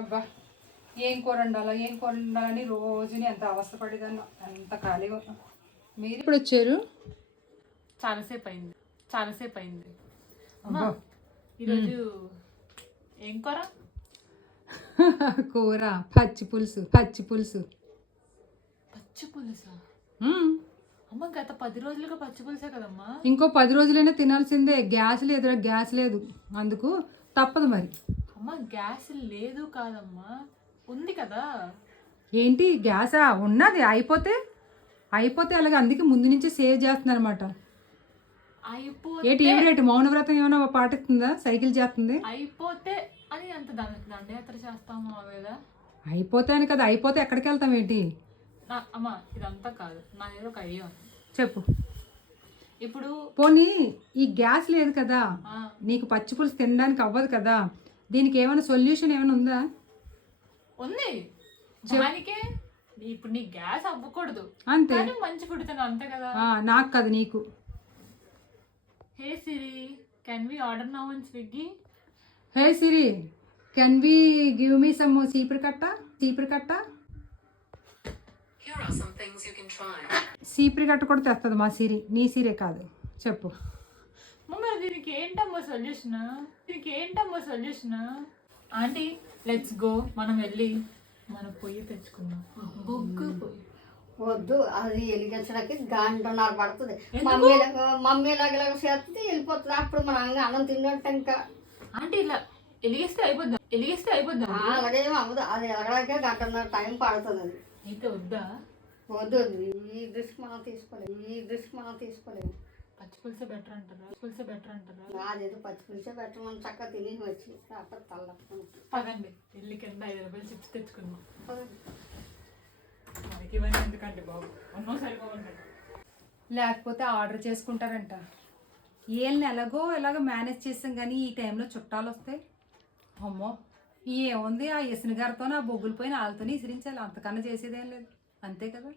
అబ్బా ఏం కూర వండాలని రోజుని ఎంత అవస్థపడేదాన్ని, అంత ఖాళీగా ఉన్నా. మీరు ఇప్పుడు వచ్చారు? చాలాసేపు అయింది. అమ్మా ఈరోజు ఏం కూర? కూర పచ్చి పులుసు. పచ్చి పులుసా? అమ్మ గత 10 రోజులుగా పచ్చి పులుసే కదమ్మా. ఇంకో 10 రోజులైనా తినాల్సిందే. గ్యాస్ లేదు, అందుకు తప్పదు మరి. అమ్మ గ్యాస్ లేదు కాదమ్మా, ఉంది కదా. ఏంటి గ్యాసా? ఉన్నది, అయిపోతే అలాగే, అందుకే ముందు నుంచి సేవ్ చేస్తుంది అనమాట. ఏం రేటు మౌనవ్రతం ఏమైనా పాటిస్తుందా? సైకిల్ చేస్తుంది. అయిపోతే అని అంత దండయాత్ర చేస్తాము కదా. అయిపోతే అని కదా, అయిపోతే ఎక్కడికి వెళ్తాం ఏంటి? అమ్మా ఇదంతా కాదు, నా దగ్గర ఒక ఐడియా ఉంది. చెప్పు. ఇప్పుడు పోనీ ఈ గ్యాస్ లేదు కదా, నీకు పచ్చి పులుసు తినడానికి అవ్వదు కదా, దీనికి ఏమైనా సొల్యూషన్ ఏమైనా ఉందా? ఉంది. దానికే ఇప్పుడు నీ గ్యాస్ అవ్వకూడదు అంతే, మంచి ఫుడ్ తిన అంతే కదా. నాకు కదా నీకు. Hey Siri, can we order now on Swiggy? Hey Siri, can we give me some చీపురు కట్ట? చీపురు కట్ట కూడా తెస్తుంది మా సిరి, నీ సిరే కాదు. చెప్పు. మరి దీనికి ఏంటమ్మా సొల్యూషన్? ఆంటీ లెట్స్ గో, మనం వెళ్ళి మన పొయ్యి తెచ్చుకుందాం. బొగ్గు పొయ్యి వద్దు, అది వెలిగించడానికి 1.5 గంట పడుతుంది. మమ్మీ లాగా చేస్తుంది, వెళ్ళిపోతుంది. అప్పుడు మన అన్నం తిన్నట్టు ఇంకా. ఆంటీ ఇలా వెలిగిస్తే అయిపోద్దా? అలాగే అవ్వదు, అది ఎలగడానికి 1.5 గంట టైం పడుతుంది. అది అయితే వద్దు, ఈ దృష్టి మనం తీసుకోలేము. పచ్చి పులుసే బెటర్ అంటారా? అదేదో పచ్చి పులుసే బెటర్, మనం చక్కగా తిని వచ్చి అప్పుడు పదండి ఇల్లు కింద 5 రూపాయలు చిప్స్ తెచ్చుకుందాం. మనకి ఇవన్నీ ఎందుకంటే బాబు, ఉన్నో సరిపోవాలి. లేకపోతే ఆర్డర్ చేసుకుంటారంట. ఎలాగో మేనేజ్ చేస్తాం, కానీ ఈ టైంలో చుట్టాలు వస్తాయి. అమ్మో ఏముంది, ఆ ఇసుని గారితో ఆ బొగ్గులు పోయిన వాళ్ళతో ఇసిరించాలి, అంతకన్నా చేసేదేం లేదు. అంతే కదా.